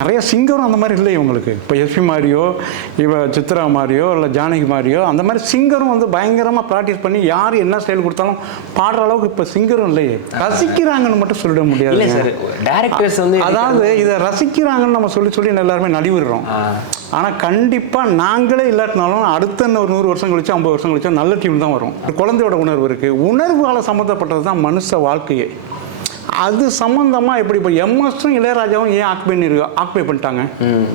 நிறைய சிங்கரும் அந்த மாதிரி இல்லை இவங்களுக்கு இப்போ எஸ்பி மாதிரியோ இவ சித்ரா மாதிரியோ இல்லை ஜானகி மாதிரியோ அந்த மாதிரி சிங்கரும் வந்து பயங்கரமாக ப்ராக்டிஸ் பண்ணி யார் என்ன ஸ்டைல் கொடுத்தாலும் பாடுற அளவுக்கு இப்போ சிங்கரும் இல்லையே. ரசிக்கிறாங்கன்னு மட்டும் சொல்லிட முடியாது. சார் டேரக்டர்ஸ் வந்து அதாவது இதை ரசிக்கிறாங்கன்னு நம்ம சொல்லி சொல்லி எல்லாருமே நடிவிடுறோம் ஆனால் கண்டிப்பாக நாங்களே இல்லாட்டினாலும் அடுத்த ஒரு நூறு வருஷம் கழிச்சு ஐம்பது வருஷம் கழிச்சு நல்ல டீம் தான் வரும். குழந்தையோட உணர்வு இருக்குது உணர்வுகால சம்மந்தப்பட்டது தான் மனுஷ வாழ்க்கையே. அது சம்மந்தமாக எப்படி இப்போ எம்எஸும் இளையராஜாவும் ஏன் ஆக்குபை ஆக்குபை பண்ணிட்டாங்க? ம்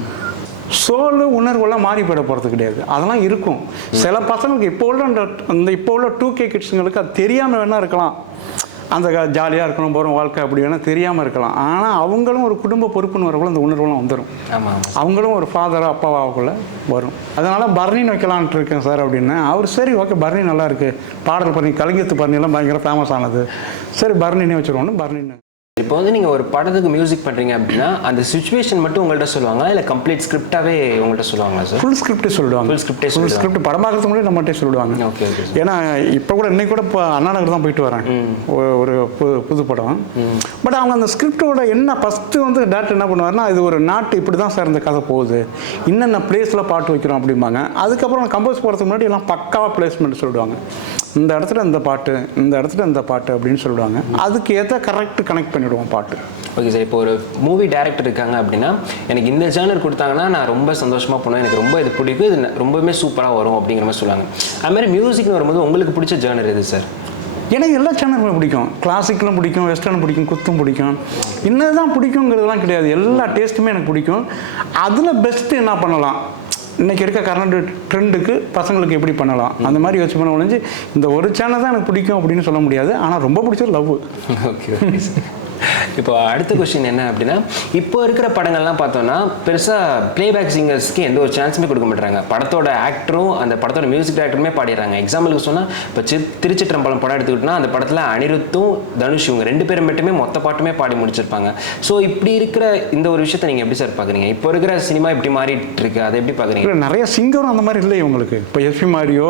சோலு உணர்வெல்லாம் மாறி போயிட போகிறது கிடையாது. அதெல்லாம் இருக்கும். சில பசங்களுக்கு இப்போ உள்ள அந்த இப்போ உள்ள டூ கே கிட்ஸுங்களுக்கு அது தெரியாமல் வேணா இருக்கலாம். அந்த ஜாலியாக இருக்கணும் போகிறோம் வாழ்க்கை அப்படி வேணால் தெரியாமல் இருக்கலாம். ஆனால் அவங்களும் ஒரு குடும்ப பொறுப்புன்னு வரக்குள்ள அந்த உணர்வுலாம் வந்துடும் அவங்களும் ஒரு ஃபாதரோ அப்பாவாக்குள்ள வரும். அதனால பர்னின்னு வைக்கலான்ட்டு இருக்கேன் சார் அப்படின்னு. அவர் சரி ஓகே பர்னி நல்லா இருக்கு. பாடல் பர்னி கலிங்கத்து பர்னிலாம் பயங்கர ஃபேமஸ் ஆனது. சரி பர்னினே வச்சுருவோன்னு பர்னின்னு இப்போ வந்து நீங்க ஒரு படத்துக்கு மியூசிக் பண்றீங்க அப்படின்னா அந்த சுச்சுவேஷன் மட்டும் உங்கள்ட்ட சொல்லுவாங்களா? இல்ல கம்ப்ளீட் ஸ்கிரிப்டாவே உங்கள்ட்ட சொல்லுவாங்களா சார் ஃபுல் ஸ்கிரிப்டே சொல்லுவாங்க script ஏ ஃபுல் சொல்லுவாங்க. ஸ்கிரிப்ட் படம் பார்க்கறதுக்கு முன்னாடி நம்மகிட்டே சொல்லுவாங்க ஓகே ஓகே ஏன்னா இப்போ கூட இன்னைக்கு கூட இப்போ அண்ணா நகர் தான் போயிட்டு வரேன். ஒரு- புது புது படம். பட் அவங்க அந்த ஸ்கிரிப்டோட என்ன ஃபஸ்ட்டு வந்து டேரக்டர் என்ன பண்ணுவாருன்னா இது ஒரு நாட்டு இப்படி தான் சார் இந்த கதை போகுது. இன்னென்ன பிளேஸில் பாட்டு வைக்கிறோம் அப்படிம்பாங்க. அதுக்கப்புறம் கம்போஸ் போகிறதுக்கு முன்னாடி எல்லாம் பக்காவாக பிளேஸ்மெண்ட் சொல்லிடுவாங்க. இந்த இடத்துல இந்த பாட்டு இந்த இடத்துல இந்த பாட்டு அப்படின்னு சொல்லிடுவாங்க. அதுக்கு ஏற்ற கரெக்ட் கனெக்ட் பண்ணிவிடுவோம் பாட்டு. ஓகே சார் இப்போ ஒரு மூவி டைரக்டர் இருக்காங்க அப்படின்னா எனக்கு இந்த ஜேர்னர் கொடுத்தாங்கன்னா நான் ரொம்ப சந்தோஷமா பண்ணுவேன் எனக்கு ரொம்ப இது பிடிக்கும். இது ரொம்பவுமே சூப்பராக வரும் அப்படிங்கிற மாதிரி சொல்லுவாங்க. அது மாதிரி மியூசிக்னு வரும்போது உங்களுக்கு பிடிச்ச ஜேர்னர் எது சார் எனக்கு எல்லா சேனலுமே பிடிக்கும். கிளாசிக்கலும் பிடிக்கும் வெஸ்டர்ன் பிடிக்கும் குத்தும் பிடிக்கும். இன்னது தான் பிடிக்குங்கிறதுலாம் கிடையாது. எல்லா டேஸ்ட்டுமே எனக்கு பிடிக்கும். அதில் பெஸ்ட்டு என்ன பண்ணலாம்? இன்னைக்கு இருக்க கரண்ட் ட்ரெண்டுக்கு பசங்களுக்கு எப்படி பண்ணலாம்? அந்த மாதிரி யோசிச்சு பண்ண ஒழிஞ்சு இந்த ஒரு சேனல் தான் எனக்கு பிடிக்கும் அப்படின்னு சொல்ல முடியாது. ஆனால் ரொம்ப பிடிச்சது லவ் ஓகே இப்போ அடுத்த கொஸ்டின் என்ன அப்படின்னா இப்போ இருக்கிற படங்கள்லாம் பார்த்தோம்னா பெருசாக பிளேபேக் சிங்கர்ஸ்க்கு எந்த ஒரு சான்ஸுமே கொடுக்க மாட்டாங்க படத்தோட ஆக்டரும் அந்த படத்தோட மியூசிக் டேரக்டருமே பாடிடுறாங்க. எக்ஸாம்பிளுக்கு சொன்னால் இப்போ சி திருச்சிற்றம்பலம் படம் எடுத்துக்கிட்டோம்னா அந்த படத்தில் அனிருத்தும் தனுஷ் இவங்க ரெண்டு பேரும் மட்டுமே மொத்த பாட்டுமே பாடி முடிச்சிருப்பாங்க. ஸோ இப்படி இருக்கிற இந்த ஒரு விஷயத்தை நீங்கள் எப்படி சார் பார்க்குறீங்க இப்போ இருக்கிற சினிமா இப்படி மாறிட்டு இருக்கு அதை எப்படி பார்க்குறீங்க நிறைய சிங்கரும் அந்த மாதிரி இல்லை இவங்களுக்கு. இப்போ எஸ்பி மாதிரியோ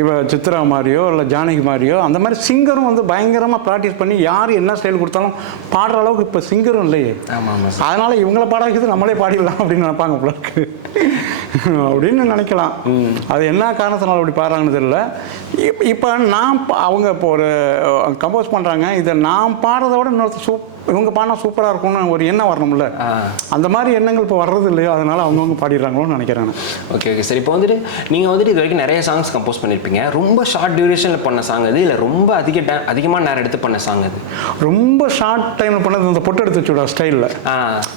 இவ சித்ரா மாதிரியோ இல்லை ஜானகி மாதிரியோ அந்த மாதிரி சிங்கரும் வந்து பயங்கரமாக ப்ராக்டிஸ் பண்ணி யார் என்ன ஸ்டைல் கொடுத்தாலும் பாடுற அளவுக்கு இப்போ சிங்கரும் இல்லையே. அதனால இவங்கள பாட வைக்கிறது நம்மளே பாடிடலாம் அப்படின்னு நினைப்பாங்க போல இருக்கு. அப்படின்னு நினைக்கலாம். அது என்ன காரணத்தினால அப்படி பாடுறாங்கன்னு தெரியல. இப்- இப்போ நான் அவங்க இப்போ ஒரு கம்போஸ் பண்ணுறாங்க இதை நான் பாடுறத விட இன்னொருத்தர் சூப் இவங்க பாடினா சூப்பராக இருக்கும்னு ஒரு எண்ணம் வரணும்ல. அந்த மாதிரி எண்ணங்கள் இப்போ வர்றது இல்லையோ அதனால அவங்கவுங்க பாடிடுறாங்களோன்னு நினைக்கிறேன் நான். Okay okay. சார் இப்போ வந்துட்டு நீங்கள் வந்துட்டு இது வரைக்கும் நிறைய சாங்ஸ் கம்போஸ் பண்ணியிருப்பீங்க ரொம்ப ஷார்ட் டியூரேஷனில் பண்ண சாங் இது இல்லை ரொம்ப அதிக டை அதிகமாக நேரம் எடுத்து பண்ண சாங் இது ரொம்ப ஷார்ட் டைமில் பண்ணது இந்த பொட்டு எடுத்து வச்சுடா ஸ்டைலில்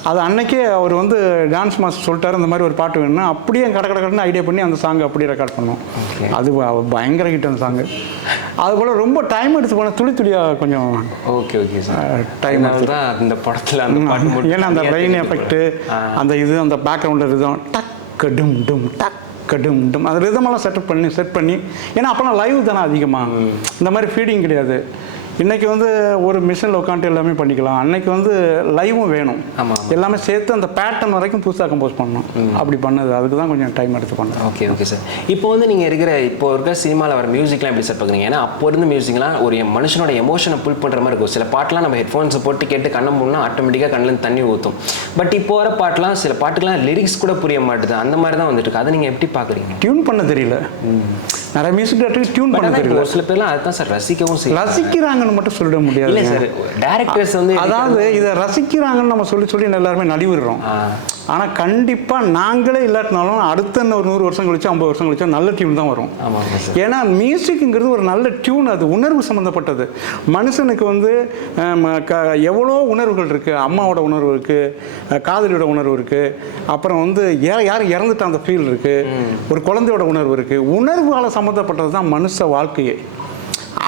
அது அன்னைக்கே அவர் வந்து டான்ஸ் மாஸ்டர் சொல்லிட்டாரு இந்த மாதிரி ஒரு பாட்டு வேணும்னா அப்படியே கட கட கடன்னு ஐடியா பண்ணி அந்த சாங் அப்படியே ரெக்கார்ட் பண்ணோம். அது பயங்கர ஹிட் அந்த சாங் அது போல் ரொம்ப டைம் எடுத்து பண்ண துளி துளியாக கொஞ்சம் ஓகே ஓகே சார் டைம் அதனால தான் அந்த படத்தில் அந்த பாட்டு ஏன்னா அந்த ரெயின் எஃபெக்ட். அந்த இது அந்த பேக்ரவுண்டில் ரிதம் டக்கு டும் டும் டக்கு டும் டும். அந்த ரிதமெல்லாம் செட்டப் பண்ணி செட் பண்ணி ஏன்னா அப்போலாம் லைவ் தானே அதிகமாக இந்த மாதிரி ஃபீடிங் கிடையாது. இன்னைக்கு வந்து ஒரு மிஷினில் உட்காந்துட்டு எல்லாமே பண்ணிக்கலாம். அன்னைக்கு வந்து லைவும் வேணும். எல்லாமே சேர்த்து அந்த பேட்டர்ன் வரைக்கும் புதுசாக கம்போஸ் பண்ணணும். அப்படி பண்ணது. அதுக்கு தான் கொஞ்சம் டைம் எடுத்து பண்ணேன். ஓகே ஓகே சார் இப்போ வந்து நீங்கள் இருக்கிற இப்போ இருக்கிற சினிமாவில் வர மியூசிக்லாம் எப்படி சார் பார்க்குறீங்க? ஏன்னா அப்போ இருந்த மியூசிக்லாம் ஒரு மனுஷனோட எமோஷனை புல் பண்ணுற மாதிரி இருக்கும். சில பாட்டெலாம் நம்ம ஹெட்ஃபோன்ஸை போட்டு கேட்டு கண்ணை மூடனா ஆட்டோமேட்டிக்காக கண்ணில் தண்ணி ஊற்றும் பட் இப்போ வர பாட்டெலாம் சில பாட்டுக்கெலாம் லிரிக்ஸ் கூட புரிய மாட்டுது. அந்த மாதிரி தான் வந்துட்டு இருக்கு. அதை நீங்கள் எப்படி பார்க்குறீங்க? டியூன் பண்ண தெரியல. நிறைய மியூசிக் டியூன் பண்ண தெரியல. ஒரு சில பேர்லாம் அதுதான் சார் ரசிக்கவும் செய்யும் ரசிக்கிறாங்கன்னு மட்டும் சொல்லிட முடியாது. இல்லை சார் டேரக்டர்ஸ் வந்து அதாவது இதை ரசிக்கிறாங்கன்னு நம்ம சொல்லி சொல்லி எல்லாருமே நடிவிடுறோம் ஆ, ஆனால் கண்டிப்பாக நாங்களே இல்லாட்டினாலும் அடுத்த ஒரு நூறு வருஷம் கழிச்சு ஐம்பது வருஷம் கழிச்சு நல்ல டியூன் தான் வரும். ஏன்னா மியூசிக்குங்கிறது ஒரு நல்ல டியூன் அது உணர்வு சம்மந்தப்பட்டது மனுஷனுக்கு வந்து எவ்வளோ உணர்வுகள் இருக்குது அம்மாவோட உணர்வு இருக்குது காதலியோட உணர்வு இருக்குது அப்புறம் வந்து யார் யார் இறந்துட்ட அந்த ஃபீல் இருக்குது ஒரு குழந்தையோட உணர்வு இருக்குது உணர்வுகால சம்மந்தப்பட்டது தான் மனுஷ வாழ்க்கையே.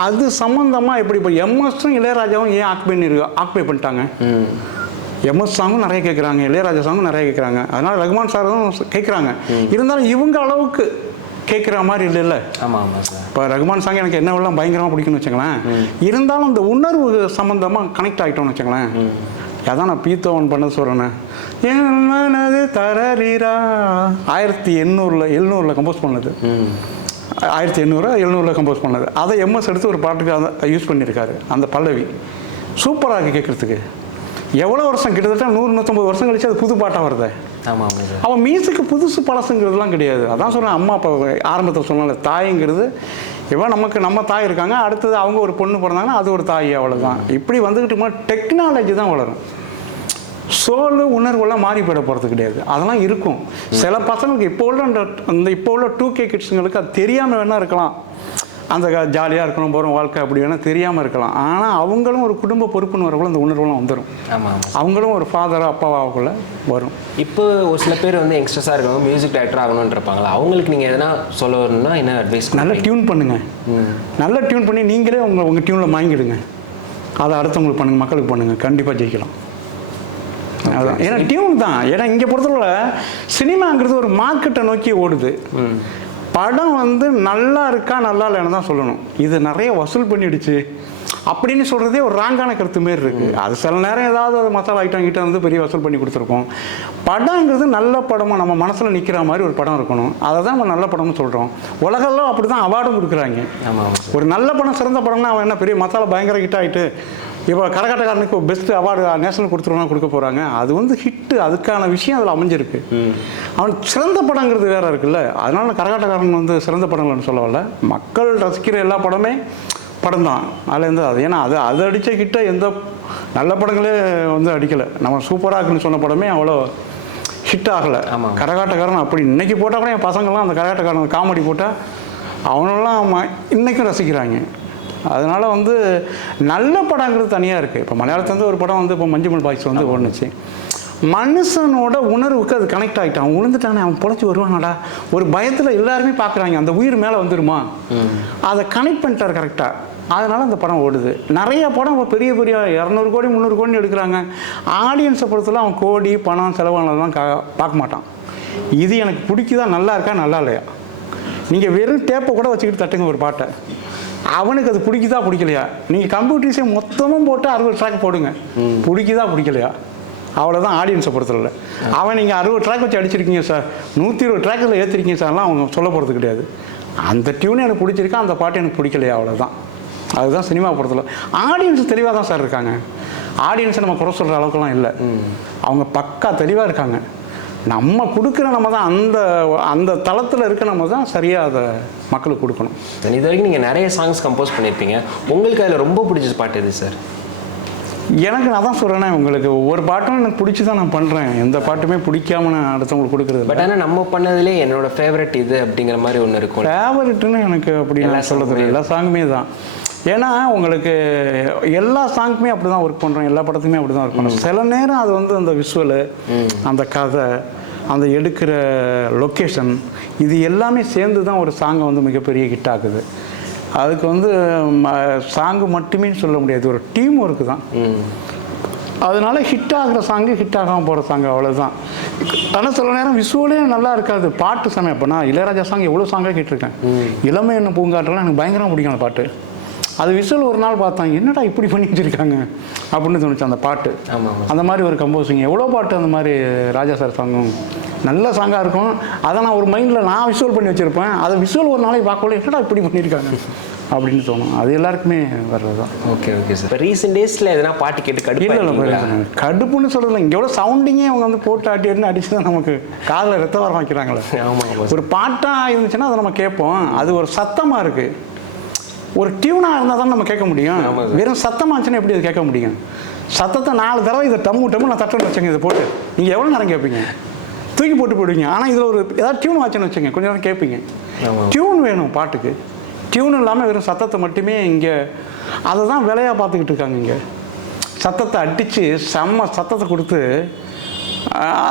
அது சம்மந்தமாக எப்படி இப்போ எம்எஸும் இளையராஜாவும் ஏன் ஆக்குபை ஆக்குபை பண்ணிட்டாங்க? எம்எஸ் சாங்கும் நிறைய கேட்குறாங்க இளையராஜா சாங்கும் நிறைய கேட்குறாங்க அதனால ரகுமான் சாரும் கேட்குறாங்க இருந்தாலும் இவங்க அளவுக்கு கேட்குற மாதிரி இல்லைல்ல. ஆமாம் ஆமாம் சார் இப்போ ரகுமான் சாங் எனக்கு என்ன எல்லாம் பயங்கரமாக பிடிக்கும்னு வச்சுங்களேன் இருந்தாலும் அந்த உணர்வு சம்மந்தமாக கனெக்ட் ஆகிட்டோம்னு வச்சுங்களேன் அதான் நான் பீத்தோவன் பண்ணது சொல்கிறேனே என் மனது தரரீரா ஆயிரத்தி எண்ணூறில் எழுநூறில் கம்போஸ் பண்ணது. ஆயிரத்தி எண்ணூறு எழுநூறில் கம்போஸ் பண்ணது. அதை எம்எஸ் எடுத்து ஒரு பாட்டுக்கு அதை யூஸ் பண்ணியிருக்காரு அந்த பல்லவி. சூப்பராக கேட்குறதுக்கு. எவ்வளோ வருஷம்? கிட்டத்தட்ட நூறு நூற்றம்பது வருஷம் கழிச்சு அது புது பாட்டாக வருது. ஆமாம் அவன் மியூசிக்கு புதுசு பழசுங்கிறதுலாம் கிடையாது. அதான் சொல்கிறேன் அம்மா அப்பா ஆரம்பத்தில் சொன்னால தாய்ங்கிறது இவன் நமக்கு நம்ம தாய் இருக்காங்க அடுத்தது அவங்க ஒரு பொண்ணு பிறந்தாங்கன்னா அது ஒரு தாய் அவ்வளோதான் இப்படி வந்துக்கிட்டு டெக்னாலஜி தான் வளரும். சோலு உணர்வெல்லாம் மாறி போயிட போகிறது கிடையாது. அதெல்லாம் இருக்கும். சில பசங்களுக்கு இப்போ உள்ள அந்த இப்போ உள்ள டூ கே கிட்ஸுங்களுக்கு அது தெரியாமல் வேணா இருக்கலாம். அந்த ஜாலியாக இருக்கணும் போகிறோம் வாழ்க்கை அப்படி வேணால் தெரியாமல் இருக்கலாம். ஆனால் அவங்களும் ஒரு குடும்ப பொறுப்புன்னு வரக்குள்ள அந்த உணர்வெல்லாம் வந்துடும் ஆமாம் அவங்களும் ஒரு ஃபாதராக அப்பாவாகக்குள்ள வரும். இப்போ ஒரு சில பேர் வந்து யங்ஸ்டர்ஸாக இருக்காங்க மியூசிக் டைரக்டர் ஆகணும்னு இருப்பாங்களா? அவங்களுக்கு நீங்கள் எதனா சொல்ல வரணும்னா என்ன அட்வைஸ் நல்லா டியூன் பண்ணுங்க. நல்லா டியூன் பண்ணி நீங்களே உங்கள் உங்கள் டியூனில் வாங்கிடுங்க அதை அடுத்தவங்களுக்கு பண்ணுங்க மக்களுக்கு பண்ணுங்க. கண்டிப்பாக ஜெயிக்கலாம். அதான். ஏன்னா டியூன் தான். ஏன்னா இங்கே பொறுத்தவரை சினிமாங்கிறது ஒரு மார்க்கெட்டை நோக்கி ஓடுது. படம் வந்து நல்லா இருக்கா நல்லா இல்லைன்னு தான் சொல்லணும். இது நிறைய வசூல் பண்ணிடுச்சு அப்படின்னு சொல்கிறதே ஒரு ராங்கான கருத்து மாரி இருக்குது அது சில நேரம் ஏதாவது அது மசாலா ஐட்டம் கிட்ட வந்து பெரிய வசூல் பண்ணி கொடுத்துருக்கோம். படங்கிறது நல்ல படமாக நம்ம மனசில் நிற்கிற மாதிரி ஒரு படம் இருக்கணும். அதை தான் நம்ம நல்ல படம்னு சொல்கிறோம் உலகெல்லாம் அப்படி தான் அவார்டும் கொடுக்குறாங்க ஒரு நல்ல படம் சிறந்த படம்னா அவன் என்ன பெரிய மசாலா பயங்கர ஹிட் ஆகிட்டு இப்போ கரகாட்டக்காரனுக்கு பெஸ்ட் அவார்டு நேஷனல் கொடுத்துருவாங்க கொடுக்க போகிறாங்க அது வந்து ஹிட்டு அதுக்கான விஷயம் அதில் அமைஞ்சிருக்கு. அவன் சிறந்த படங்கிறது வேற இருக்குல்ல. அதனால கரகாட்டக்காரன் வந்து சிறந்த படங்கள்னு சொல்ல வரல. மக்கள் ரசிக்கிற எல்லா படமே படம் தான் அதில் இருந்து அது ஏன்னா அது அது அடித்த கிட்ட எந்த நல்ல படங்களே வந்து அடிக்கலை. நம்ம சூப்பராக இருக்குன்னு சொன்ன படமே அவ்வளோ ஹிட் ஆகலை. ஆமாம். கரகாட்டக்காரன் அப்படி இன்னைக்கு போட்டால் கூட என் பசங்கள்லாம் அந்த கரகாட்டக்காரன் காமெடி போட்டால் அவனெல்லாம் இன்னைக்கும் ரசிக்கிறாங்க. அதனால வந்து நல்ல படங்கிறது தனியாக இருக்குது இப்போ மலையாளத்துல இருந்து ஒரு படம் வந்து இப்போ மஞ்சுமல் பாய்ஸ் வந்து ஓடுனுச்சு. மனுஷனோட உணர்வுக்கு அது கனெக்ட் ஆகிட்டான் அவன் விழுந்துட்டானே அவன் பொழைச்சி வருவானடா. ஒரு பயத்தில் எல்லாருமே பார்க்குறாங்க அந்த உயிர் மேலே வந்துருமா? அதை கனெக்ட் பண்ணிட்டார் கரெக்டாக அதனால அந்த படம் ஓடுது. நிறைய படம் இப்போ பெரிய பெரிய இரநூறு கோடி முந்நூறு கோடி எடுக்கிறாங்க. ஆடியன்ஸை பொறுத்தல அவன் கோடி பணம் செலவானதெல்லாம் கா பார்க்க மாட்டான். இது எனக்கு பிடிக்குதா நல்லா இருக்கா நல்லா இல்லையா? நீங்கள் வெறும் டேப்பை கூட வச்சுக்கிட்டு தட்டுங்க ஒரு பாட்டை. அவனுக்கு அது பிடிக்குதா பிடிக்கலையா? நீங்கள் கம்ப்யூட்டர்ஸே மொத்தமும் போட்டு அறுபது ட்ராக் போடுங்க. பிடிக்குதா பிடிக்கலையா? அவ்வளோதான் ஆடியன்ஸை பொறுத்தவரை அவன் நீங்கள் அறுபது ட்ராக் வச்சு அடிச்சிருக்கீங்க சார் நூற்றி இருபது ட்ராக்கில் ஏற்றிருக்கீங்க சார்லாம் அவங்க சொல்ல போகிறது கிடையாது. அந்த டியூன் எனக்கு பிடிச்சிருக்கா அந்த பாட்டு எனக்கு பிடிக்கலையா அவ்வளோதான் அதுதான் சினிமா பொறுத்தவரை ஆடியன்ஸ் தெளிவாக தான் சார் இருக்காங்க. ஆடியன்ஸை நம்ம குறை சொல்கிற அளவுக்குலாம் இல்லை. அவங்க பக்கா தெளிவாக இருக்காங்க. நம்ம கொடுக்குற நம்ம தான் அந்த அந்த தளத்தில் இருக்க நம்ம தான் சரியாக அதை மக்களுக்கு கொடுக்கணும். இது வரைக்கும் நீங்கள் நிறைய சாங்ஸ் கம்போஸ் பண்ணியிருப்பீங்க. உங்களுக்கு அதில் ரொம்ப பிடிச்ச பாட்டு எது சார்? எனக்கு நான் தான் சொல்கிறேனே உங்களுக்கு ஒவ்வொரு பாட்டும் எனக்கு பிடிச்சி தான் நான் பண்ணுறேன் எந்த பாட்டுமே பிடிக்காம நான் அடுத்தவங்களுக்கு கொடுக்குறது பட் ஆனால் நம்ம பண்ணதுலே என்னோட ஃபேவரட் இது அப்படிங்கிற மாதிரி ஒன்று இருக்கும். ஃபேவரட்னு எனக்கு அப்படி நான் இல்லை. எல்லா சாங்குமே தான். ஏன்னா உங்களுக்கு எல்லா சாங்குமே அப்படி தான் ஒர்க் பண்ணுறோம் எல்லா படத்துக்குமே அப்படி தான் ஒர்க் பண்ணுறோம் சில நேரம் அது வந்து அந்த விஷுவலு அந்த கதை அந்த எடுக்கிற லொக்கேஷன் இது எல்லாமே சேர்ந்து தான் ஒரு சாங்கை வந்து மிகப்பெரிய ஹிட் ஆகுது. அதுக்கு வந்து சாங்கு மட்டுமே சொல்ல முடியாது. ஒரு டீம் ஒர்க்கு தான். அதனால ஹிட் ஆகிற சாங்கு ஹிட் ஆகாமல் போகிற சாங் அவ்வளோதான் ஆனால் சில நேரம் விஷுவலே நல்லா இருக்காது. பாட்டு சமயம். இப்போ நான் இளையராஜா சாங் எவ்வளோ சாங்காக கேட்டிருக்கேன். இளமை என்ன பூங்காற்றெல்லாம் எனக்கு பயங்கரமாக பிடிக்கும் அந்த பாட்டு. அது விஷுவல் ஒரு நாள் பார்த்தேன் என்னடா இப்படி பண்ணி வச்சிருக்காங்க அப்படின்னு தோணுச்சு அந்த பாட்டு. ஆமாம் ஆமாம் அந்த மாதிரி ஒரு கம்போசிங் எவ்வளோ பாட்டு அந்த மாதிரி ராஜா சார் சாங்கும் நல்ல சாங்காக இருக்கும். அதை நான் ஒரு மைண்டில் நான் விஷுவல் பண்ணி வச்சுருப்பேன். அதை விஷுவல் ஒரு நாளைக்கு பார்க்கல என்னடா இப்படி பண்ணியிருக்காங்க அப்படின்னு தோணும். அது எல்லாருக்குமே வர்றது தான். ஓகே ஓகே சார் இப்போ ரீசெண்ட் டேஸில் எதனா பாட்டு கேட்டு இல்லை இல்லை கடுப்பாக கடுப்புன்னு சொல்கிறதில்ல இங்கே எவ்வளோ சவுண்டிங்கே அவங்க வந்து போட்டு ஆட்டி ஆட்டி அடிச்சு தான் நமக்கு காதில் ரத்த வர வைக்கிறாங்களே ஒரு பாட்டாக இருந்துச்சுன்னா அதை நம்ம கேட்போம். அது ஒரு சத்தமாக இருக்குது ஒரு டியூனாக இருந்தால் தான் நம்ம கேட்க முடியும். வெறும் சத்தமாக இருந்துச்சுன்னா எப்படி அது கேட்க முடியும்? சத்தத்தை நாலு தடவை இதை டம்மு டம்மு நான் தட்டில் வச்சுங்க இதை போட்டு. நீங்கள் எவ்வளோ நேரம் கேட்பீங்க? தூக்கி போட்டு போடுவீங்க. ஆனால் இதில் ஒரு ஏதாவது டியூன் வச்சுன்னு வச்சுங்க கொஞ்ச நேரம் கேட்பீங்க. டியூன் வேணும் பாட்டுக்கு. டியூன் இல்லாமல் வெறும் சத்தத்தை மட்டுமே இங்கே அதை தான் வேலையாக பார்த்துக்கிட்டு இருக்காங்க இங்கே. சத்தத்தை அடித்து செம்ம சத்தத்தை கொடுத்து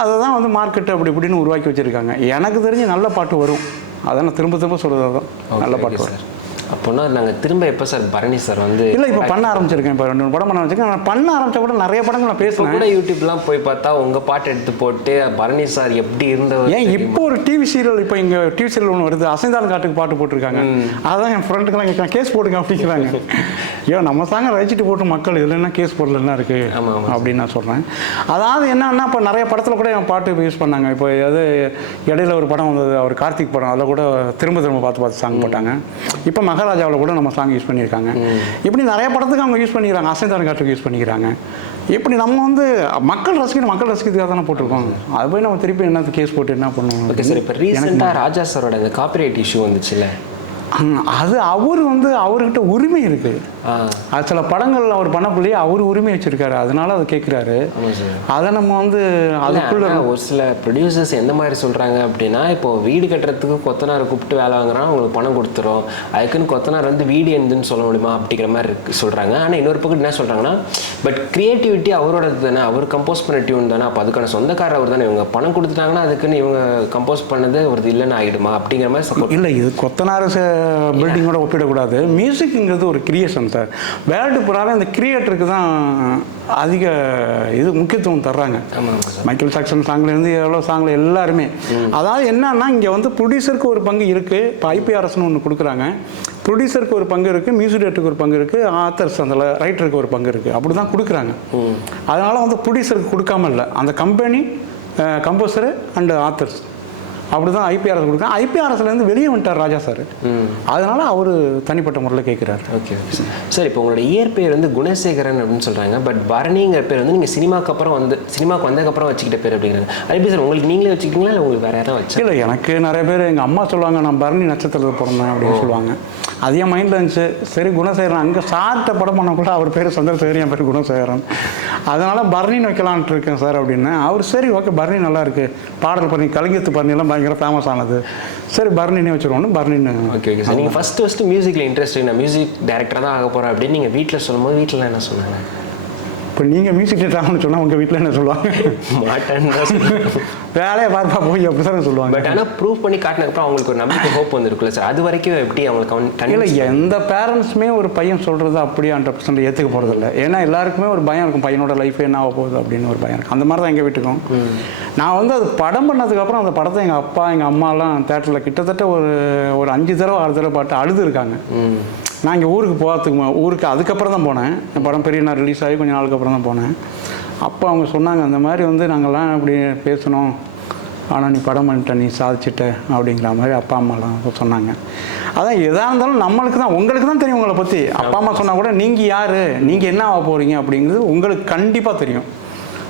அதை தான் வந்து மார்க்கெட்டு அப்படி இப்படின்னு உருவாக்கி வச்சுருக்காங்க. எனக்கு தெரிஞ்சு நல்ல பாட்டு வரும். அதை நான் திரும்ப திரும்ப சொல்கிறது தான் நல்ல பாட்டு வரும். அப்போனா நாங்கள் திரும்ப எப்போ சார் பரணி சார் வந்து இல்லை இப்போ பண்ண ஆரம்பிச்சிருக்கேன். இப்போ ரெண்டு மூணு படம் பண்ண நான் பண்ண ஆரம்பிச்சா கூட நிறைய படங்கள் நான் பேசினேன் கூட யூடியூப்லாம் போய் பார்த்தா உங்கள் பாட்டு எடுத்து போட்டு பரணி சார் எப்படி இருந்தவர் ஏன் இப்போ ஒரு டிவி சீரியல் இப்போ இங்கே டிவி சீரியல் ஒன்று வருது. அசைந்தான் காட்டுக்கு பாட்டு போட்டிருக்காங்க. அதான் என் ஃப்ரெண்டுக்கெல்லாம் கேட்குறேன் கேஸ் போடுங்க அப்படிங்கிறாங்க. ஐயோ நம்ம சாங்க ரசிச்சுட்டு போட்டு மக்கள் இதில் என்ன கேஸ் போடல என்ன இருக்கு? ஆமா, ஆமா. அப்படின்னு நான் சொல்கிறேன் அதாவது என்னன்னா இப்போ நிறைய படத்தில் கூட என் பாட்டு யூஸ் பண்ணாங்க. இப்போ அது இடையில ஒரு படம் வந்தது அவர் கார்த்திக் படம் அதில் கூட திரும்ப திரும்ப பார்த்து பார்த்து சாங் போட்டாங்க. இப்போ மகாராஜாவில் கூட நம்ம சாங் யூஸ் பண்ணியிருக்காங்க. இப்படி நிறைய படத்துக்கு அவங்க யூஸ் பண்ணிக்கிறாங்க. அசைந்தான் காட்டுக்கு யூஸ் பண்ணிக்கிறாங்க. எப்படி நம்ம வந்து மக்கள் ரசிக்கணும் மக்கள் ரசிக்கிறதுக்காக தானே போட்டிருக்கோம். அது போய் நம்ம திருப்பி என்ன கேஸ் போட்டு என்ன பண்ணுவோம் ஓகே சார் இப்போ ரீசெண்டாக ராஜா சாரோட காப்பிரைட் இஷ்யூ வந்துச்சுல்ல அது அவர் வந்து அவர்கிட்ட உரிமை இருக்கு. அது சில படங்கள் அவர் பண்ணக்குள்ளேயே அவர் உரிமை வச்சிருக்காரு. அதனால அதை கேட்குறாரு அதை நம்ம வந்து அதுக்குள்ள ஒரு சில ப்ரொடியூசர்ஸ் எந்த மாதிரி சொல்றாங்க அப்படின்னா இப்போ வீடு கட்டுறதுக்கு கொத்தனார் கூப்பிட்டு வேலை வாங்குறான் உங்களுக்கு பணம் கொடுத்துரும். அதுக்குன்னு கொத்தனார் வந்து வீடு எந்துன்னு சொல்ல முடியுமா அப்படிங்கிற மாதிரி இருக்கு சொல்றாங்க. ஆனா இன்னொரு பக்கம் என்ன சொல்றாங்கன்னா பட் கிரியேட்டிவிட்டி அவரோடது தானே. அவர் கம்போஸ் பண்ண டியூன் தானே. அப்போ அதுக்கான சொந்தக்காரர் அவர் தானே. இவங்க பணம் கொடுத்துட்டாங்கன்னா அதுக்குன்னு இவங்க கம்போஸ் பண்ணது ஒரு இல்லைன்னு ஆகிடுமா அப்படிங்கிற மாதிரி இல்லை இது கொத்தனார் பில்டிங்கோட ஒப்பிடக்கூடாது. மியூசிக்ங்கிறது ஒரு கிரியேஷன் சார் வேர்ல்டு புறாவே அந்த கிரியேட்டருக்கு தான் அதிக இது முக்கியத்துவம் தர்றாங்க. மைக்கேல் ஜாக்சன் சாங்ல இருந்து எவ்வளோ சாங்ல எல்லாருமே. அதாவது என்னன்னா இங்கே வந்து ப்ரொடியூசருக்கு ஒரு பங்கு இருக்குது இப்போ ஐபிஆர்எஸ்னு ஒன்று கொடுக்குறாங்க. ப்ரொடியூசருக்கு ஒரு பங்கு இருக்குது மியூசிக் டேரக்டருக்கு ஒரு பங்கு இருக்குது ஆத்தர்ஸ் அந்த ரைட்டருக்கு ஒரு பங்கு இருக்குது அப்படி தான் கொடுக்குறாங்க அதனால் வந்து ப்ரொடியூசருக்கு கொடுக்காம இல்லை. அந்த கம்பெனி கம்போசரு அண்டு ஆத்தர்ஸ் அப்படி தான் ஐபிஆர்எஸ் கொடுக்குறாங்க. ஐபிஆர்எஸ்லேருந்து வெளியே வந்துட்டார் ராஜா சார் அதனால் அவர் தனிப்பட்ட முறையில் கேட்குறாரு ஓகே ஓகே சார் சார் இப்போ உங்களோட இயற்பெயர் வந்து குணசேகரன் அப்படின்னு சொல்கிறாங்க பட் பரணிங்கிற பேர் வந்து நீங்கள் சினிமாக்கு அப்புறம் வந்து சினிமாக்கு வந்ததுக்கப்புறம் வச்சுக்கிட்ட பேர் அப்படிங்கிறாங்க. எப்படி சார் உங்களுக்கு நீங்களே வச்சுக்கிட்டீங்களா? இல்லை உங்களுக்கு வேறு யாரும் வச்சா இல்லை எனக்கு நிறைய பேர் எங்கள் அம்மா சொல்லுவாங்க நான் பரணி நட்சத்திரத்தில் பிறந்தேன் அப்படின்னு சொல்லுவாங்க. அது என் மைண்டில் இருந்துச்சு. சரி குணசேகரன் அங்கே சார்ட்ட படம் பண்ண கூட அவர் பேர் சந்திரசேகரன் என் பேர் குணசேகரன். அதனால் பர்னின் வைக்கலான்ட்டு இருக்கேன் சார் அப்படின்னு. அவர் சரி ஓகே பர்னி நல்லா இருக்கு. பாடல் பர்னி கலிங்கத்து பர்னிலாம் பயங்கர ஃபேமஸ் ஆனது. சரி பர்னின்னு. வச்சுருவோன்னு பர்னின்னு ஓகே ஓகே சார் நீங்கள் ஃபஸ்ட்டு ஃபஸ்ட்டு மியூசிக்கில் இன்ட்ரெஸ்ட் நான் மியூசிக் டேரக்டராக தான் ஆக போகிறேன் அப்படின்னு நீங்கள் வீட்டில் சொல்லும்போது வீட்டில் என்ன சொன்னாங்க? இப்போ நீங்கள் மியூசிக் டேரக்டர்னு சொன்னால் உங்கள் வீட்டில் என்ன சொல்லுவாங்க? மாட்டேன்னு வேலையை பார்ப்பா போய் அப்படி தானே சொல்லுவாங்க? பட் ஆனால் ப்ரூவ் பண்ணி காட்டினதுக்கப்புறம் அவங்களுக்கு ஒரு நம்பிக்கை ஹோப் வந்துருக்குல்ல சார் அது வரைக்கும் எப்படி அவங்களுக்கு இல்லை எந்த பேரண்ட்ஸுமே ஒரு பையன் சொல்கிறது அப்படியே ஹண்ட்ரட் பர்சன்ட் ஏற்றுக்க போகிறதில்ல ஏன்னா எல்லாருக்குமே ஒரு பயம் இருக்கும். பையனோட லைஃப் என்ன ஆக போகுது அப்படின்னு ஒரு பயம் இருக்கும். அந்த மாதிரி தான் எங்கள் வீட்டுக்கும். நான் வந்து அது படம் பண்ணதுக்கப்புறம் அந்த படத்தை எங்கள் அப்பா எங்கள் அம்மாலாம் தேட்டரில் கிட்டத்தட்ட ஒரு ஒரு அஞ்சு தடவை ஆறு தடவை பாட்டு அழுது இருக்காங்க நான் இங்கே ஊருக்கு போகிறதுக்கு ஊருக்கு அதுக்கப்புறம் தான் போனேன். படம் பெரிய நாள் ரிலீஸ் ஆகி கொஞ்சம் நாளுக்கு அப்புறம் தான் போனேன். அப்போ அவங்க சொன்னாங்க அந்த மாதிரி வந்து நாங்கள்லாம் இப்படி பேசணும். ஆனால் நீ படம் பண்ணிட்ட நீ சாதிச்சிட்ட அப்படிங்கிற மாதிரி அப்பா அம்மாலாம் சொன்னாங்க. அதான் எதாக இருந்தாலும் நம்மளுக்கு தான் உங்களுக்கு தான் தெரியும் உங்களை பற்றி அப்பா அம்மா சொன்னால் கூட நீங்கள் யார்? நீங்கள் என்ன ஆக போகிறீங்க அப்படிங்கிறது உங்களுக்கு கண்டிப்பாக தெரியும்.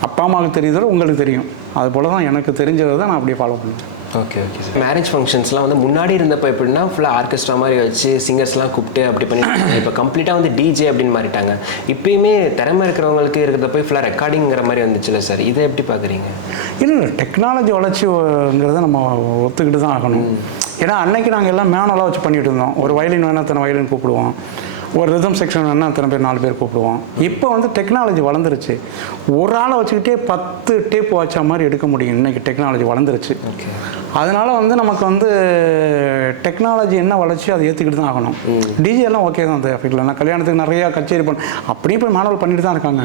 அப்பா அம்மாவுக்கு தெரியுதோ உங்களுக்கு தெரியும். அது போல தான் எனக்கு தெரிஞ்சதை தான் நான் அப்படியே ஃபாலோ பண்ணுவேன். ஓகே ஓகே சார் மேரேஜ் ஃபங்க்ஷன்ஸ்லாம் வந்து முன்னாடி இருந்தப்போ எப்படின்னா ஃபுல்லாக ஆர்கெஸ்ட்ரா மாதிரி வச்சு சிங்கர்ஸ்லாம் கூப்பிட்டு அப்படி பண்ணி இப்போ கம்ப்ளீட்டாக வந்து டிஜே அப்படின்னு மாறிட்டாங்க. இப்பயுமே திறமை இருக்கிறவங்களுக்கு இருக்கிறத போய் ஃபுல்லாக ரெக்கார்டிங்கிற மாதிரி வந்துச்சுல சார் இதை எப்படி பார்க்குறீங்க இல்லை இல்லை. டெக்னாலஜி வளர்ச்சிங்கிறத நம்ம ஒத்துக்கிட்டு தான் ஆகணும். ஏன்னா அன்னைக்கு நாங்கள் எல்லாம் மேனுவலாக வச்சு பண்ணிட்டு இருந்தோம். ஒரு வயலின் வேணா அத்தனை வயலின் கூப்பிடுவோம் ஒரு ரிதம் செக்ஷன் வேணா அத்தனை பேர் நாலு பேர் கூப்பிடுவோம். இப்போ வந்து டெக்னாலஜி வளர்ந்துருச்சு. ஒரு ஆளை வச்சுக்கிட்டே பத்து டேப் வச்ச மாதிரி எடுக்க முடியும். இன்னைக்கு டெக்னாலஜி வளர்ந்துருச்சு. ஓகே அதனால வந்து நமக்கு வந்து டெக்னாலஜி என்ன வளர்ச்சியோ அதை ஏற்றுக்கிட்டு தான் ஆகணும். டிஜே எல்லாம் ஓகே தான் அந்த எஃபெக்டில் நான் கல்யாணத்துக்கு நிறையா கச்சேரி பண்ண அப்படியே போய் மாணவர்கள் பண்ணிட்டு தான் இருக்காங்க.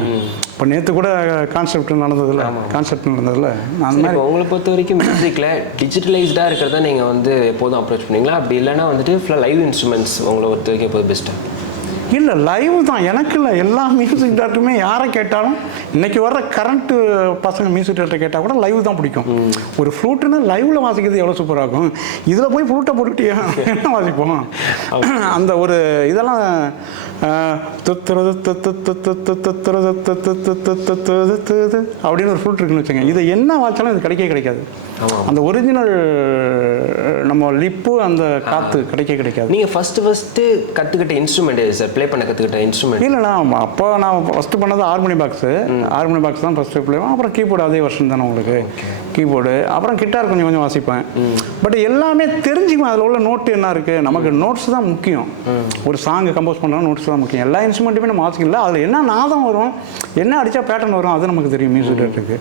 இப்போ நேற்று கூட கான்செப்ட் நடந்ததில்ல. கான்செப்ட் நடந்ததில்ல. நான் அந்த மாதிரி உங்களை பொறுத்த வரைக்கும் மியூசிக்கில் டிஜிட்டலைஸ்டாக இருக்கிறத நீங்கள் வந்து எப்போதும் அப்ரோச் பண்ணுவீங்களா? அப்படி இல்லைன்னா வந்துட்டு ஃபுல்லாக லைவ் இன்ஸ்ட்ருமெண்ட்ஸ் உங்களை பொறுத்த வரைக்கும் எப்போது பெஸ்ட்டாக இல்லை லைவ் தான் எனக்கு இல்லை எல்லா மியூசிக் டேரக்டருமே யாரை கேட்டாலும் இன்னைக்கு வர்ற கரண்ட்டு பசங்க மியூசிக் டேரக்டர் கேட்டால் கூட லைவ் தான் பிடிக்கும் ஒரு ஃப்ளூட்டுன்னு லைவ்ல வாசிக்கிறது எவ்வளோ சூப்பராக இருக்கும் இதில் போய் ஃப்ளூட்டை போட்டுக்கிட்டியா என்ன வாசிப்போம் அந்த ஒரு இதெல்லாம் துத்துறது துத்து துத்து துத்து துத்துறது துத்து துத்து துத்துறது துது அப்படின்னு ஒரு ஃப்ளூட் இருக்குன்னு வச்சுங்க இதை என்ன வாய்ச்சாலும் இது கிடைக்கவே கிடைக்காது அந்த ஒரிஜினல் நம்ம லிப்பு அந்த காற்று கிடைக்க கிடைக்காது. நீங்கள் ஃபஸ்ட்டு ஃபஸ்ட்டு கற்றுக்கிட்ட இன்ஸ்ட்ருமெண்ட் எது சார் ப்ளே பண்ண கற்றுக்கிட்ட இன்ஸ்ட்ருமெண்ட் இல்லைண்ணா அப்போ நான் ஃபஸ்ட்டு பண்ணது ஹார்மோனி பாக்ஸு ஹார்மோனி பாக்ஸ் தான் ஃபஸ்ட்டு ப்ளே அப்புறம் கீபோர்டு அதே வருஷம் தானே உங்களுக்கு. கீபோர்டு அப்புறம் கிட்டார் கொஞ்சம் கொஞ்சம் வாசிப்பேன். பட் எல்லாமே தெரிஞ்சுக்குவேன். அதில் உள்ள நோட்டு என்ன இருக்குது நமக்கு நோட்ஸ் தான் முக்கியம். ஒரு சாங்கு கம்போஸ் பண்ணுறோம் நோட்ஸ் தான் முக்கியம். எல்லா இன்ஸ்ட்ருமெண்ட்டுமே நம்ம வாசிக்கல. அதில் என்ன நாதம் வரும்? என்ன அடித்தா பேட்டர்ன் வரும்? அது நமக்கு தெரியும். மியூசிக் டேரக்டருக்கு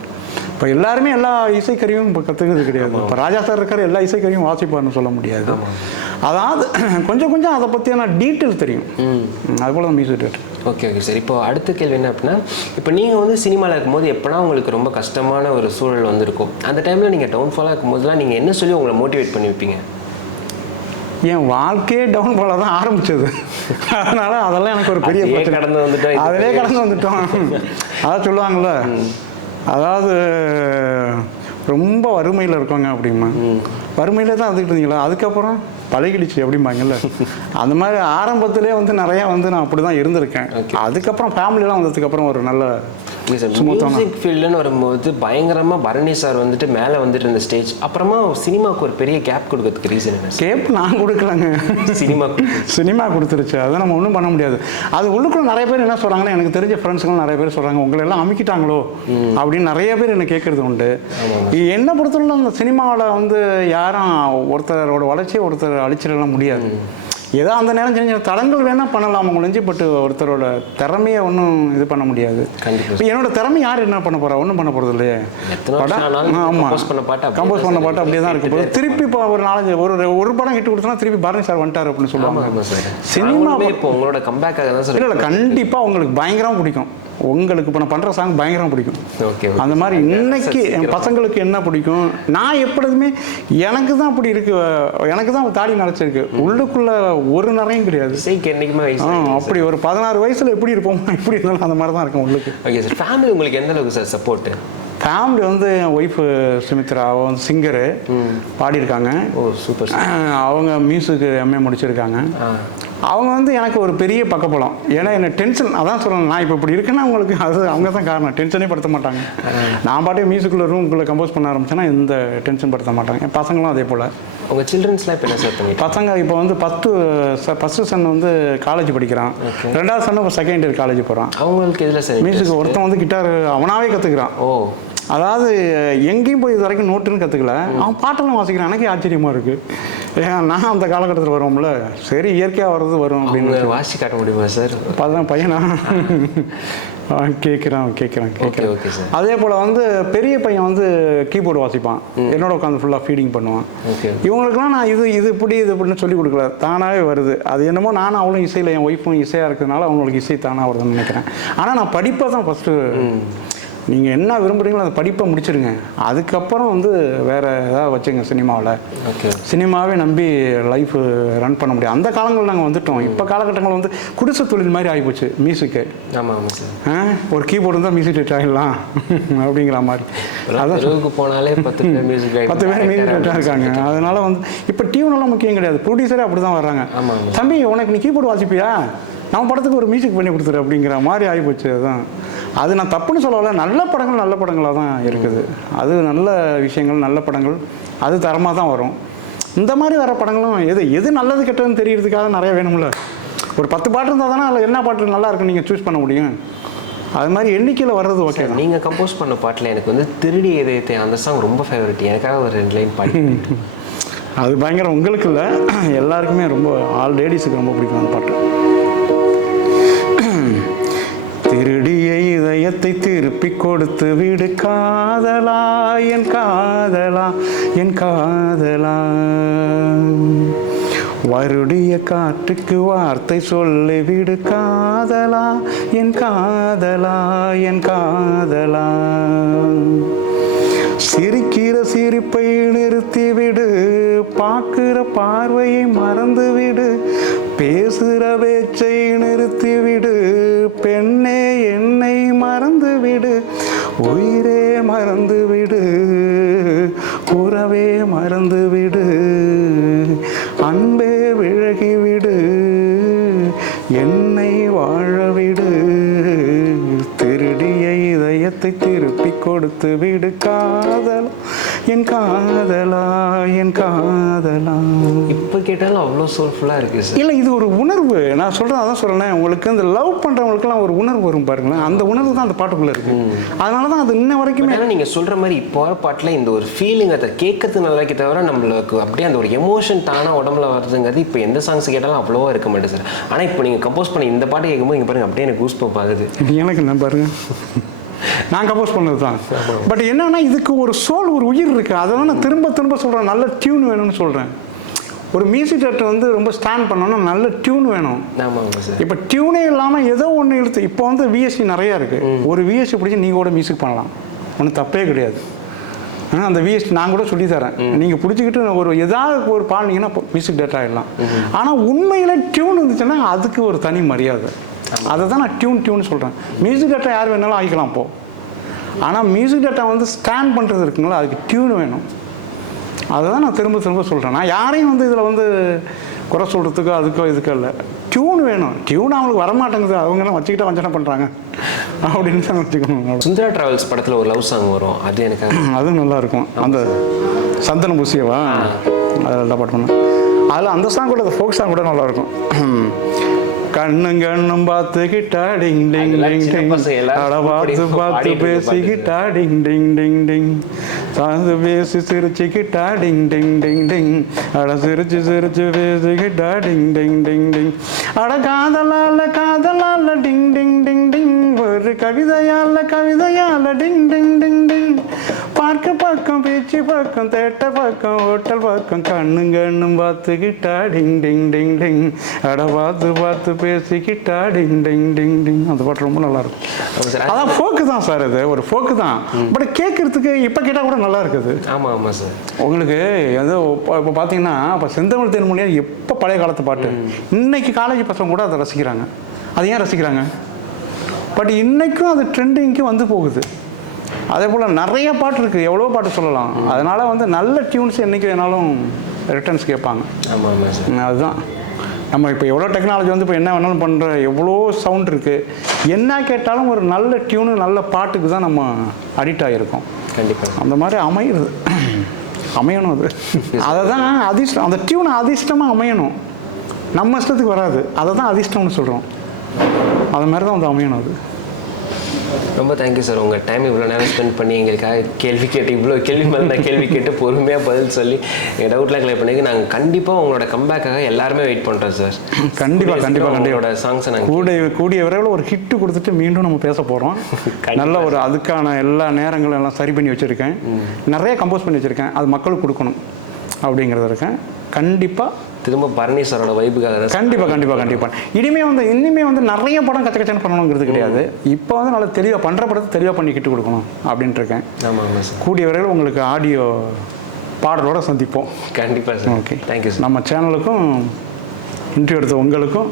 இப்போ எல்லாருமே எல்லா இசைக்கருவியும் இப்போ கற்றுக்கிறது கிடையாது. இப்போ ராஜா சார் இருக்கார் எல்லா இசைக்கருவியும் வாசிப்பார்னு சொல்ல முடியாது. அதாவது கொஞ்சம் கொஞ்சம் அதை பற்றியான டீட்டெயில் தெரியும். அதுபோல் தான் music director okay okay sir இப்போ அடுத்த கேள்வி என்ன அப்படின்னா இப்போ நீங்கள் வந்து சினிமாவில் இருக்கும்போது எப்போனா உங்களுக்கு ரொம்ப கஷ்டமான ஒரு சூழல் வந்திருக்கும். அந்த டைமில் நீங்கள் டவுன்ஃபாலாக இருக்கும்போதெல்லாம் நீங்கள் என்ன சொல்லி உங்களை மோட்டிவேட் பண்ணி வைப்பீங்க என் வாழ்க்கையே டவுன் போல தான் ஆரம்பிச்சது. அதனால அதெல்லாம் எனக்கு ஒரு பெரிய. கடந்து வந்துட்டோம், அதிலே கடந்து வந்துட்டோம். அதான் சொல்லுவாங்கல்ல அதாவது ரொம்ப வறுமையில் இருக்கவங்க அப்படிமா வறுமையில தான் வந்துக்கிட்டு இருந்தீங்களா? அதுக்கப்புறம் பழகிடுச்சு அப்படிம்பாங்கல்ல. அந்த மாதிரி ஆரம்பத்திலே வந்து நிறையா வந்து நான் அப்படி தான் இருந்திருக்கேன். அதுக்கப்புறம் ஃபேமிலியெலாம் வந்ததுக்கப்புறம் ஒரு நல்ல மியூசிக் ஃபீல்டுன்னு வரும்போது பயங்கரமா பரணி சார் வந்துட்டு மேலே வந்துட்டு இருந்த ஸ்டேஜ் அப்புறமா சினிமாவுக்கு ஒரு பெரிய கேப் கொடுக்கறதுக்கு ரீசன் என்ன கேப் நான் கொடுக்கலங்க. சினிமா சினிமா கொடுத்துருச்சு. அதை நம்ம ஒன்றும் பண்ண முடியாது. அது உள்ளுக்குள்ள நிறைய பேர் என்ன சொல்கிறாங்கன்னா எனக்கு தெரிஞ்ச ஃப்ரெண்ட்ஸுங்களும் நிறைய பேர் சொல்கிறாங்க உங்களை எல்லாம் அமுக்கிட்டாங்களோ? அப்படின்னு நிறைய பேர் என்ன கேட்குறது உண்டு. என்ன பொறுத்தவரை அந்த சினிமாவில் வந்து யாரும் ஒருத்தரோட வளர்ச்சியை ஒருத்தர் அழிச்சிடலாம் முடியாது. ஏதோ அந்த நேரம் சின்ன தடங்கள் வேணால் பண்ணலாம். ஒழிஞ்சு பட்டு ஒருத்தரோட திறமையை ஒன்றும் இது பண்ண முடியாது. இப்போ என்னோட திறமை யார் என்ன பண்ண போறா? ஒன்றும் பண்ண போகிறது இல்லையே. ஆனாலும் ஆமாம் கம்போஸ் பண்ண பாட்டு அப்படியே தான் இருக்கு திருப்பி இப்போ ஒரு நாலஞ்சு ஒரு ஒரு படம் ஹிட் கொடுத்தோன்னா திருப்பி பரணி சார் வந்துட்டார் அப்படின்னு சொல்லுவாங்க. சினிமா இப்போ உங்களோட கம்பேக்காக தான் சார் இல்லை இல்லை கண்டிப்பாக உங்களுக்கு பயங்கரமாக பிடிக்கும். உங்களுக்கு இப்போ நான் பண்ணுற சாங் பயங்கரமாக பிடிக்கும். ஓகே அந்த மாதிரி இன்னைக்கு என் பசங்களுக்கு என்ன பிடிக்கும்? நான் எப்பொழுதுமே எனக்கு தான் அப்படி இருக்கு. எனக்கு தான் தாடி நினச்சிருக்கு உள்ளுக்குள்ள ஒரு நிறையும் கிடையாது. என்னைக்குமே அப்படி ஒரு பதினாறு வயசுல எப்படி இருப்போம் எப்படி இருந்தாலும் அந்த மாதிரி தான் இருக்கும் உள்ளுக்கு. ஓகே சார் ஃபேமிலி உங்களுக்கு எந்த அளவுக்கு சார் சப்போர்ட் ஃபேமிலி வந்து என் ஒய்ஃபு சுமித்ரா அவ வந்து சிங்கரு பாடியிருக்காங்க. ஓ சூப்பர் அவங்க மியூசிக் எம்ஏ முடிச்சிருக்காங்க. அவங்க வந்து எனக்கு ஒரு பெரிய பக்கப்பலம் ஏன்னா என்ன டென்ஷன் அதான் சொல்லணும். நான் இப்போ இப்படி இருக்கேன்னா அவங்களுக்கு அது அவங்க தான் காரணம். டென்ஷனே படுத்த மாட்டாங்க. நான் பாட்டே மியூசிக்குள்ள ரூம்குள்ளே கம்போஸ் பண்ண ஆரம்பிச்சேன்னா எந்த டென்ஷன் படுத்த மாட்டாங்க. என் பசங்களும் அதே போல். உங்க சில்ட்ரன்ஸ்லாம் இப்போ என்ன சார் பசங்க இப்போ வந்து பத்து ஃபஸ்ட்டு சன் வந்து காலேஜ் படிக்கிறான். ரெண்டாவது சன் இப்போ செகண்ட் இயர் காலேஜ் போகிறான் அவங்களுக்கு எதில் சார் மியூசிக் ஒருத்தன் வந்து கிட்டார் அவனாவே கற்றுக்கிறான் ஓ. அதாவது எங்கேயும் போய் இது வரைக்கும் நோட்டுன்னு கற்றுக்கல அவன் பாட்டெல்லாம் வாசிக்கிறான். எனக்கே ஆச்சரியமாக இருக்குது ஏன் நான் அந்த காலகட்டத்தில் வருவோம்ல. சரி இயற்கையாக வர்றது வரும் அப்படின்னு. வாசி காட்ட முடியுமா சார் அதான் பையனா? கேட்குறான் கேட்குறான் கேட்குறான் அதே போல் வந்து பெரிய பையன் வந்து கீபோர்டு வாசிப்பான். என்னோட உட்காந்து ஃபுல்லாக ஃபீடிங் பண்ணுவான். இவங்களுக்குலாம் நான் இது இது இப்படி இது இப்படின்னு சொல்லி கொடுக்கல. தானாகவே வருது. அது என்னமோ நானும் அவளும் இசையில் என் ஒய்ஃபும் இசையாக இருக்கிறதுனால அவங்களுக்கு இசை தானாக வருதுன்னு நினைக்கிறேன். ஆனால் நான் படிப்பை தான் ஃபஸ்ட்டு நீங்கள் என்ன விரும்புகிறீங்களோ அந்த படிப்பை முடிச்சிடுங்க அதுக்கப்புறம் வந்து வேறு ஏதாவது வச்சுங்க சினிமாவில். ஓகே. சினிமாவே நம்பி லைஃப் ரன் பண்ண முடியும். அந்த காலங்கள் நாங்கள் வந்துட்டோம். இப்போ காலகட்டங்கள் வந்து குடிசை தொழில் மாதிரி ஆகிப்போச்சு மியூசிக்கு. ஆமாம் ஒரு கீபோர்டு இருந்தால் மியூசிக் டேட் ஆகிடலாம் அப்படிங்கிற மாதிரி. அதான். போனாலே பத்து பேர் மியூசிக் பத்து பேர் மியூசிக் டேட்டாக இருக்காங்க. அதனால வந்து இப்போ டியூனெல்லாம் முக்கியம் கிடையாது. ப்ரொடியூசரே அப்படி தான் வர்றாங்க. தம்பி உனக்கு நீ கீபோர்டு வாசிப்பியா? நம்ம படத்துக்கு ஒரு மியூசிக் பண்ணி கொடுத்துரு அப்படிங்கிற மாதிரி ஆகிப்போச்சு அதுதான் அது நான் தப்புன்னு சொல்லலை நல்ல படங்கள் நல்ல படங்களாக தான் இருக்குது. அது நல்ல விஷயங்கள் நல்ல படங்கள் அது தரமாக தான் வரும். இந்த மாதிரி வர படங்களும் எது எது நல்லது கெட்டதுன்னு தெரியறதுக்காக நிறைய வேணும்ல. ஒரு பத்து பாட்டு இருந்தால் தானே அதில் என்ன பாட்டு நல்லா இருக்குன்னு நீங்கள் சூஸ் பண்ண முடியும். அது மாதிரி எண்ணிக்கையில் வர்றது ஓகே தான். நீங்க கம்போஸ் பண்ண பாட்டுல எனக்கு வந்து திருடி இதயத்தை அந்த சாங் ரொம்ப ஃபேவரட் எனக்காக ஒரு ரெண்டு லைன் பாடி. அது பயங்கரம். உங்களுக்கு இல்லை எல்லாருக்குமே ரொம்ப ஆல் லேடிஸுக்கு ரொம்ப பிடிக்கும் அந்த பாட்டு. திருடிய இதயத்தை திருப்பி கொடுத்து விடு. காதலா என் காதலா என் காதலா. வருடிய காற்றுக்கு வார்த்தை சொல்லி விடு. காதலா என் காதலா என் காதலா. சிரிக்கிற சிரிப்பை நிறுத்திவிடு பார்க்கிற பார்வையை மறந்துவிடு பேசுகிற பேச்சை நிறுத்திவிடு உயிரே மறந்துவிடு உறவே மறந்துவிடு அன்பே விழகிவிடு என்னை வாழவிடு திருடிய இதயத்தை திருப்பி கொடுத்து விடு காதல் என் காதலா என் காதலா. இப்போ கேட்டாலும் அவ்வளோ சோல்ஃபுல்லாக இருக்கு சார் இல்லை இது ஒரு உணர்வு. நான் சொல்கிறேன் அதான் சொல்கிறேன் உங்களுக்கு இந்த லவ் பண்ணுறவங்களுக்குலாம் ஒரு உணர்வு வரும் பாருங்களேன். அந்த உணர்வு தான் அந்த பாட்டுக்குள்ளே இருக்கு. அதனால தான் அது இன்ன வரைக்குமே ஏன்னா நீங்க சொல்ற மாதிரி இப்போ பாட்டுல இந்த ஒரு ஃபீலிங் அதை கேட்கறது நல்லா இருக்கே தவிர நம்மளுக்கு அப்படியே அந்த ஒரு எமோஷன் தானா உடம்புல வருதுங்கிறது இப்போ எந்த சாங்ஸ் கேட்டாலும் அவ்வளோவா இருக்க மாட்டேது சார் ஆனா இப்போ நீங்க கம்போஸ் பண்ணி இந்த பாட்டு கேட்கும்போது இங்க பாருங்க அப்படியே எனக்கு கூஸ் பம்ப் ஆகுது எனக்கு என்ன பாருங்க. நான் கம்போஸ் பண்ணது தான் பட் என்னன்னா இதுக்கு ஒரு சோல் ஒரு உயிர் இருக்குது அதை தான் நான் திரும்ப திரும்ப சொல்கிறேன் நல்ல டியூன் வேணும்னு சொல்கிறேன் ஒரு மியூசிக் டேரக்டர் வந்து ரொம்ப ஸ்டாண்ட் பண்ணணும்னா நல்ல டியூன் வேணும். இப்போ டியூனே இல்லாமல் ஏதோ ஒன்று இழுத்து இப்போ வந்து விஎஸ்சி நிறையா இருக்குது ஒரு விஎஸ்சி பிடிச்சி நீ கூட மியூசிக் பண்ணலாம். ஒன்றும் தப்பே கிடையாது. ஆ, அந்த விஎஸ்சி நான் கூட சொல்லி தரேன். நீங்கள் பிடிச்சிக்கிட்டு ஒரு ஏதாவது ஒரு பாடினீங்கன்னா மியூசிக் டேரக்டர் ஆகிடலாம் ஆனால் உண்மையில் டியூன் இருந்துச்சுன்னா அதுக்கு ஒரு தனி மரியாதை. அதை தான் நான் டியூன் டியூன் சொல்கிறேன் மியூசிக் டேரக்டர் யார் வேணாலும் ஆகிக்கலாம் இப்போ ஆனால் மியூசிக் டேட்டா வந்து ஸ்டாண்ட் பண்ணுறது இருக்குங்களா? அதுக்கு டியூன் வேணும். அதை தான் நான் திரும்ப திரும்ப சொல்கிறேன் நான் யாரையும் வந்து இதில் வந்து குறை சொல்கிறதுக்கோ அதுக்கோ இதுக்கோ இல்லை. டியூன் வேணும். டியூன் அவங்களுக்கு வரமாட்டேங்குது. அவங்கெல்லாம் வச்சுக்கிட்டே வஞ்சனை பண்ணுறாங்க அப்படின்னு தான் வச்சுக்கணும். சுந்தரா டிராவல்ஸ் படத்தில் ஒரு லவ் சாங் வரும். அது எனக்கு அதுவும் நல்லா இருக்கும் அந்த சந்தன பூசியவா? அதில் நல்லா பாட்டு பண்ணேன் அதில் அந்த சாங் கூட அந்த ஃபோக் சாங் கூட நல்லா இருக்கும் கண்ணும் கண்ணும் பார்த்துக்கிட்டா டிங் டிங் டிங் டிங் அட பார்த்து பார்த்து பேசிக்கிட்டா டிங் டிங் டிங் டிங் சாந்து பேசி சிரிச்சுக்கிட்டா டிங் டிங் டிங் டிங் அட சிரிச்சு சிரிச்சு பேசிக்கிட்டா டிங் டிங் டிங் டிங் அட காதலால காதலால டிங் டிங் டிங் டிங் ஒரு கவிதையால கவிதையால டிங் டிங் டிங் பீச்சு பக்கம் தேட்ட பக்கம் ஹோட்டல் பக்கம் கண்ணும் கண்ணும் பார்த்துக்கிட்டா டிங் டிங் டிங் டிங். அட பார்த்து பார்த்து பேசிக்கிட்டா டிங் டிங் டிங் டிங். அந்த பாட்டு ரொம்ப நல்லா இருக்கும் அதான் ஃபோக்கு தான் சார் இது ஒரு ஃபோக்கு தான். பட் கேட்கறதுக்கு இப்போ கேட்டால் கூட நல்லா இருக்குது ஆமாம் ஆமாம் சார். உங்களுக்கு ஏதோ இப்போ பார்த்தீங்கன்னா இப்போ செந்தமிழ் தேன்மொழியாக எப்போ பழைய காலத்து பாட்டு? இன்னைக்கு காலேஜ் பசங்க கூட அதை ரசிக்கிறாங்க. அதை ஏன் ரசிக்கிறாங்க? பட் இன்னைக்கும் அது ட்ரெண்டிங்க்கு வந்து போகுது. அதே போல் நிறைய பாட்டு இருக்குது எவ்வளோ பாட்டு சொல்லலாம். அதனால் வந்து நல்ல டியூன்ஸ் என்றைக்கு வேணாலும் ரிட்டர்ன்ஸ் கேட்பாங்க. அதுதான். நம்ம இப்போ எவ்வளோ டெக்னாலஜி வந்து இப்போ என்ன வேணாலும் பண்ணுற எவ்வளோ சவுண்ட் இருக்குது என்ன கேட்டாலும் ஒரு நல்ல டியூனு நல்ல பாட்டுக்கு தான் நம்ம அடிக்ட் ஆகியிருக்கோம் கண்டிப்பாக அந்த மாதிரி அமையுது. அமையணும் அது. அதை தான் அதிர்ஷ்டம். அந்த டியூன் அதிர்ஷ்டமாக அமையணும். நம்ம இஷ்டத்துக்கு வராது. அதை தான் அதிர்ஷ்டம்னு சொல்கிறோம் அது மாதிரி தான் வந்து அமையணும் அது. ரொம்ப தேங்க்யூ சார் உங்கள் டைம் இவ்வளோ நேரம் ஸ்பெண்ட் பண்ணி எங்களுக்காக கேள்வி கேட்டு இவ்வளோ கேள்வி மேலே கேள்வி கேட்டு பொறுமையாக பதில் சொல்லி எங்கள் டவுட்லாம் கிளியர் பண்ணி நாங்கள் கண்டிப்பாக உங்களோட கம்பேக்காக எல்லாருமே வெயிட் பண்ணுறோம் சார் கண்டிப்பா, கண்டிப்பா, கண்டிப்பா. உங்களோட சாங்ஸை நாங்கள் கூடிய கூடிய விரைவில் ஒரு ஹிட்டு கொடுத்துட்டு மீண்டும் நம்ம பேச போகிறோம். நல்ல ஒரு அதுக்கான எல்லா நேரங்களும் எல்லாம் சரி பண்ணி வச்சுருக்கேன். நிறைய கம்போஸ் பண்ணி வச்சுருக்கேன். அது மக்களுக்கு கொடுக்கணும் அப்படிங்கிறது இருக்கேன். கண்டிப்பாக திரும்ப பரணி சாரோட வைப்புக்காக கண்டிப்பாக கண்டிப்பாக கண்டிப்பாக இனிமே வந்து இனிமே வந்து நிறைய படம் கச்ச கச்சன்னு பண்ணணுங்கிறது கிடையாது. இப்போ வந்து நல்லா தெளிவாக பண்ணுற படத்தை தெளிவாக பண்ணிக்கிட்டு கொடுக்கணும் அப்படின்ட்டு இருக்கேன். ஆமாம் சார். கூடிய விரைவில் உங்களுக்கு ஆடியோ பாடலோட சந்திப்போம். கண்டிப்பாக சார். ஓகே தேங்க்யூ சார் நம்ம சேனலுக்கும் இன்டர்வியூ எடுத்த உங்களுக்கும்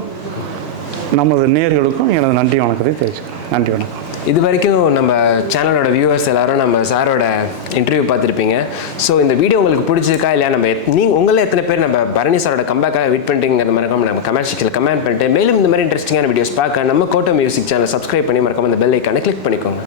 நமது நேயர்களுக்கும் எனது நன்றி வணக்கத்தை தெரிவிச்சுக்கிறேன். நன்றி வணக்கம். இது வரைக்கும் நம்ம சேனலோட வியூவர்ஸ் எல்லாரும் நம்ம சாரோட இன்டர்வியூ பார்த்துருப்பீங்க. ஸோ இந்த வீடியோ உங்களுக்கு பிடிச்சிருக்கா இல்லையா? நம்ம நீங்கள் உங்களில் எத்தனை பேர் நம்ம பரணி சாரோட கம்பேக்காக வெயிட் பண்ணுறீங்கிற மறக்காம நம்ம கமெண்ட் செக்ஷனில் கமெண்ட் பண்ணிட்டு மேலும் இந்த மாதிரி இன்ட்ரெஸ்டிங்கான வீடியோஸ் பார்க்க நம்ம கோட்டோ மியூசிக் சேனல் சப்ஸ்கிரைப் பண்ணி மறக்காம இந்த பெல் ஐக்கானை கிளிக் பண்ணிக்கோங்க.